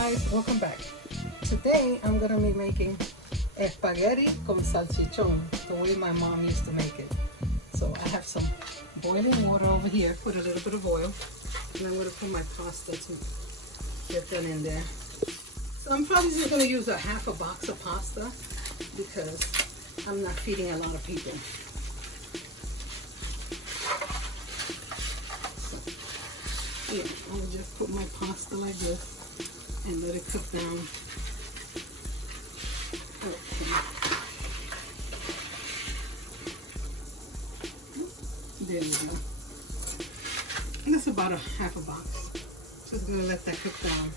guys, welcome back. Today I'm going to be making espagueti con salchichon, the way my mom used to make it. So I have some boiling water over here, put a little bit of oil, and I'm going to put my pasta to get that in there. So I'm probably just going to use a half a box of pasta because I'm not feeding a lot of people. So, yeah, I'll just put my pasta like this and let it cook down. Okay. There we go. And that's about a half a box. Just gonna let that cook down.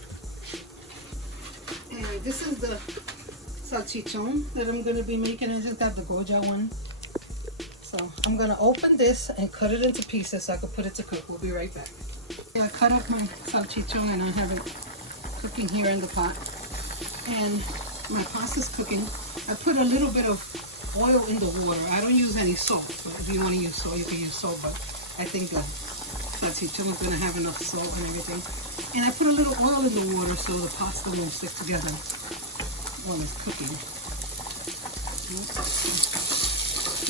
And this is the salchichon that I'm gonna be making. I just got the Goja one. So I'm gonna open this and cut it into pieces so I can put it to cook. We'll be right back. I cut up my salchichon and I have it cooking here in the pot, and my pasta's cooking. I put a little bit of oil in the water. I don't use any salt, but if you want to use salt, you can use salt, but I think the salchichon is going to have enough salt and everything. And I put a little oil in the water so the pasta won't stick together while it's cooking.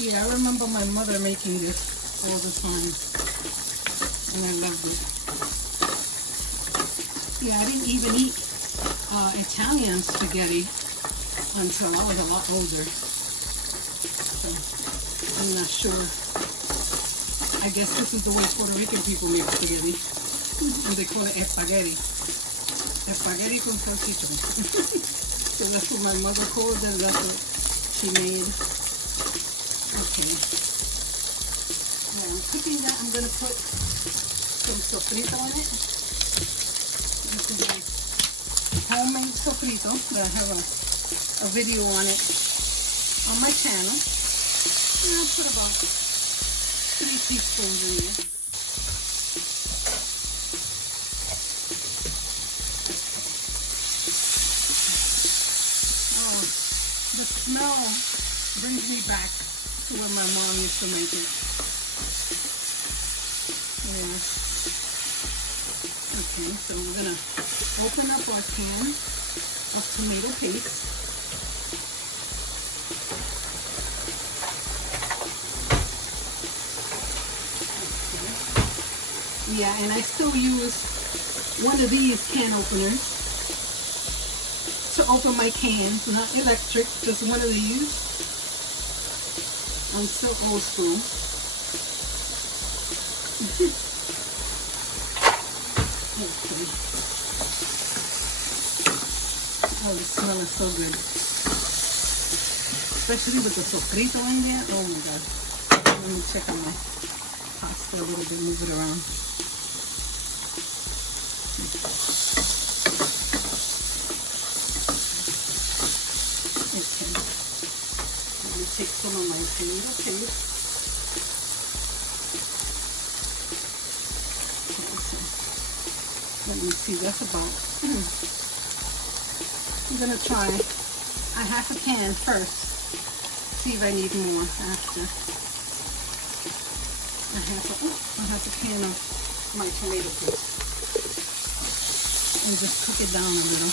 Yeah, I remember my mother making this all the time, and I loved it. Yeah, I didn't even eat Italian spaghetti until I was a lot older. So I'm not sure. I guess this is the way Puerto Rican people make spaghetti. And they call it espagueti. Espagueti con salchichon. So that's what my mother called it. That's what she made. Okay. Now I'm cooking that. I'm going to put some sofrito in it. This is my homemade sofrito that I have a video on it on my channel. And I'll put about 3 teaspoons in there. Oh, the smell brings me back to when my mom used to make it. Yeah. Okay, so we're gonna open up our can of tomato paste. Okay. Yeah, and I still use one of these can openers to open my cans, not electric, just one of these. I'm still old school. Okay. Oh, the smell is so good. Especially with the sofrito in there. Oh my god. Let me check on my pasta a little bit, move it around. Okay. Let me take some of my tomato paste. Let me see, that's about, I'm going to try a half a can first, see if I need more after. A half a can of my tomato paste. And just cook it down a little.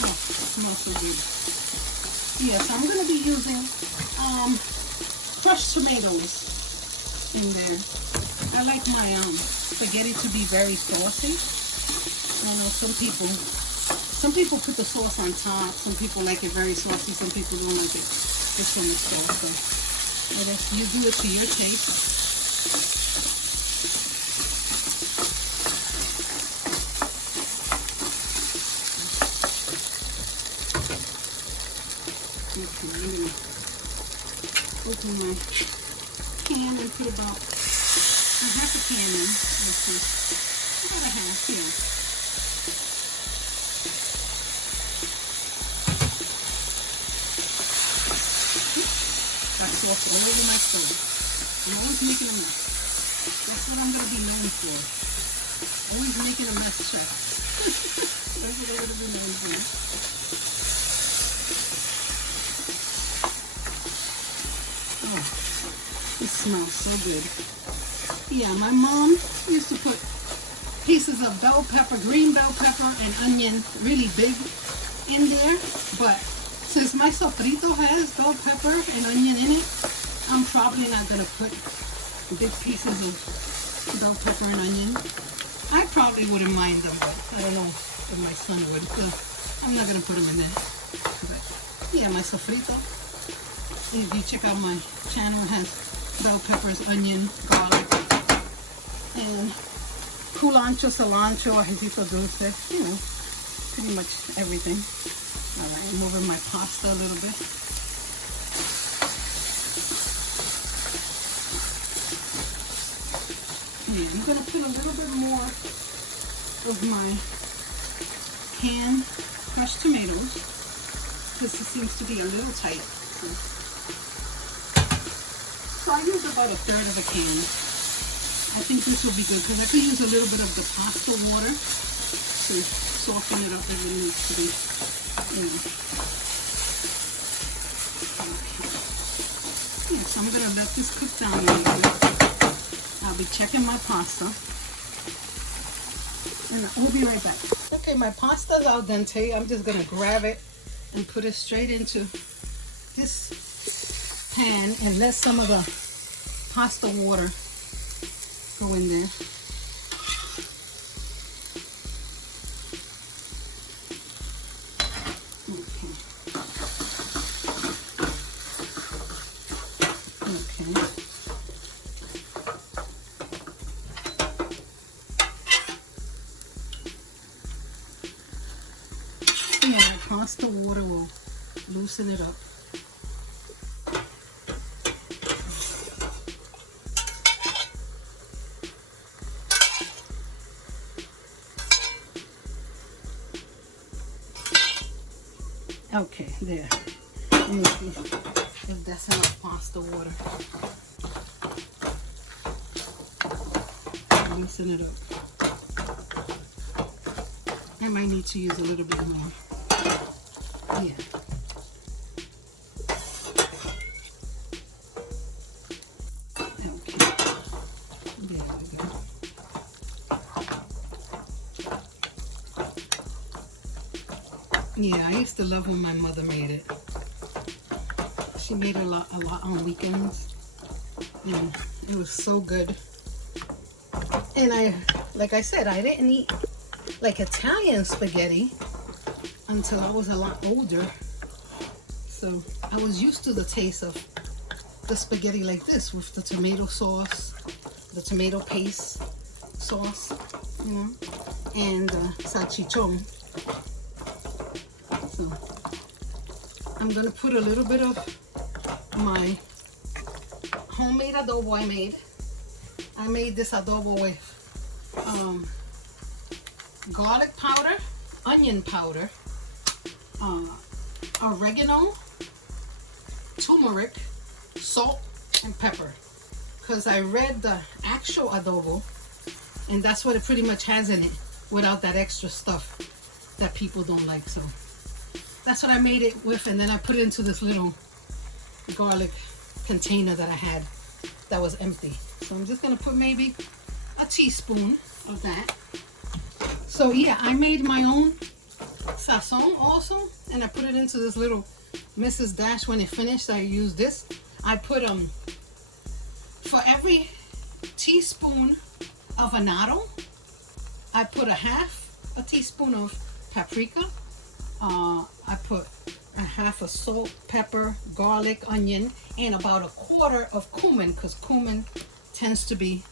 Oh, it smells so good. Yeah, so I'm going to be using crushed tomatoes in there. I like my spaghetti to be very saucy. I know some people put the sauce on top. Some people like it very saucy. Some people don't like it. This one is saucy. But if you do it to your taste. Okay, I'm gonna open my can and put about a half a can in. Let's see. About a half, yeah. Got sauce all over my stove. I'm always making a mess. That's what I'm going to be known for. Always making a mess, chef. That's what I'm going to be known for. Oh, smells so good. Yeah, my mom used to put pieces of bell pepper, green bell pepper, and onion really big in there. But since my sofrito has bell pepper and onion in it, I'm probably not going to put big pieces of bell pepper and onion. I probably wouldn't mind them, but I don't know if my son would. So I'm not going to put them in there. But yeah, my sofrito. If you check out my channel, it has bell peppers, onion, garlic, and culantro, cilantro, ajito dulce, you know, pretty much everything. All right, I'm moving my pasta a little bit. Yeah, I'm going to put a little bit more of my canned crushed tomatoes because it seems to be a little tight. So I use about a third of a can. I think this will be good because I could use a little bit of the pasta water to soften it up if it needs to be. Yeah, so I'm going to let this cook down a little bit. I'll be checking my pasta. And I'll be right back. Okay, my pasta's al dente. I'm just going to grab it and put it straight into this pan and let some of the pasta water go in there. Okay. Yeah, the pasta water will loosen it up. Okay, there. Let me see if that's enough pasta water. Loosen it up. I might need to use a little bit more. Yeah. Okay. There we go. Yeah, I used to love when my mother made it. She made a lot on weekends. And it was so good. And like I said, I didn't eat like Italian spaghetti until I was a lot older. So I was used to the taste of the spaghetti like this with the tomato sauce, the tomato paste sauce, you know, and salchichon. So I'm gonna put a little bit of my homemade adobo I made. I made this adobo with garlic powder, onion powder, oregano, turmeric, salt, and pepper. Because I read the actual adobo, and that's what it pretty much has in it, without that extra stuff that people don't like. So that's what I made it with, and then I put it into this little garlic container that I had that was empty. So I'm just gonna put maybe a teaspoon of that. So yeah, I made my own sazon also, and I put it into this little Mrs. Dash. When it finished, I used this. I put for every teaspoon of annatto, I put a teaspoon of paprika. I put a half of salt, pepper, garlic, onion, and about a quarter of cumin, because cumin tends to be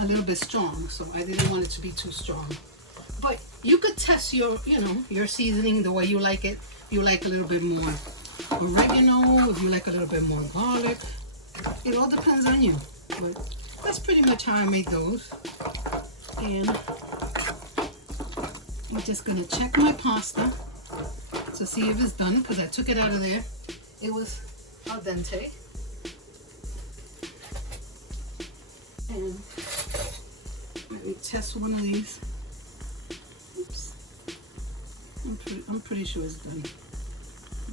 a little bit strong, so I didn't want it to be too strong. But you could test your seasoning the way you like it. You like a little bit more oregano, if you like a little bit more garlic. It all depends on you. But that's pretty much how I make those. And I'm just gonna check my pasta to see if it's done, because I took it out of there. It was al dente. And let me test one of these. Oops. I'm pretty sure it's done.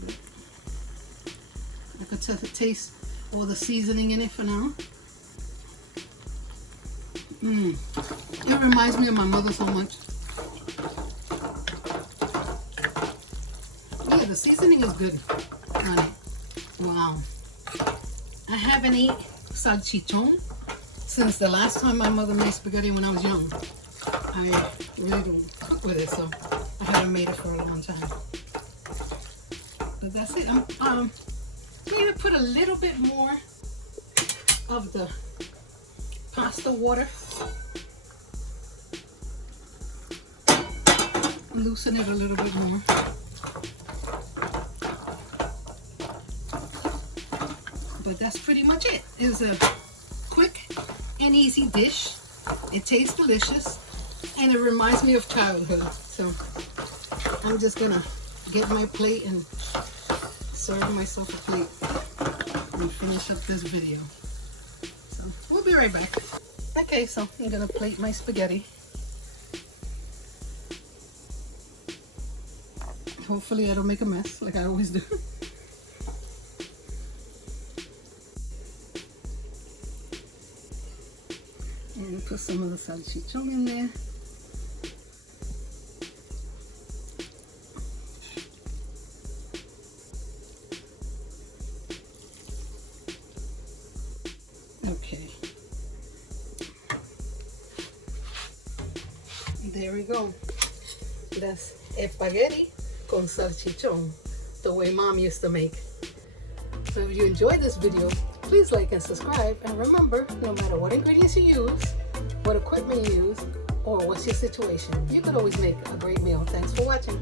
But I could taste all the seasoning in it for now. It reminds me of my mother so much. Yeah, the seasoning is good on it. Wow. I haven't eaten salchichon since the last time my mother made spaghetti when I was young. I really don't cook with it, so I haven't made it for a long time. But that's it. Maybe put a little bit more of the pasta water. Loosen it a little bit more. But that's pretty much it. It's a quick and easy dish. It tastes delicious and it reminds me of childhood. So I'm just gonna get my plate and serve myself a plate and finish up this video. So we'll be right back. Okay, so I'm gonna plate my spaghetti. Hopefully I don't make a mess like I always do. And put some of the salchichon in there. Okay. There we go. That's espagueti con salchichon, the way Mom used to make. So if you enjoyed this video, please like and subscribe. And remember, no matter what ingredients you use, what equipment you use, or what's your situation, you could always make a great meal. Thanks for watching.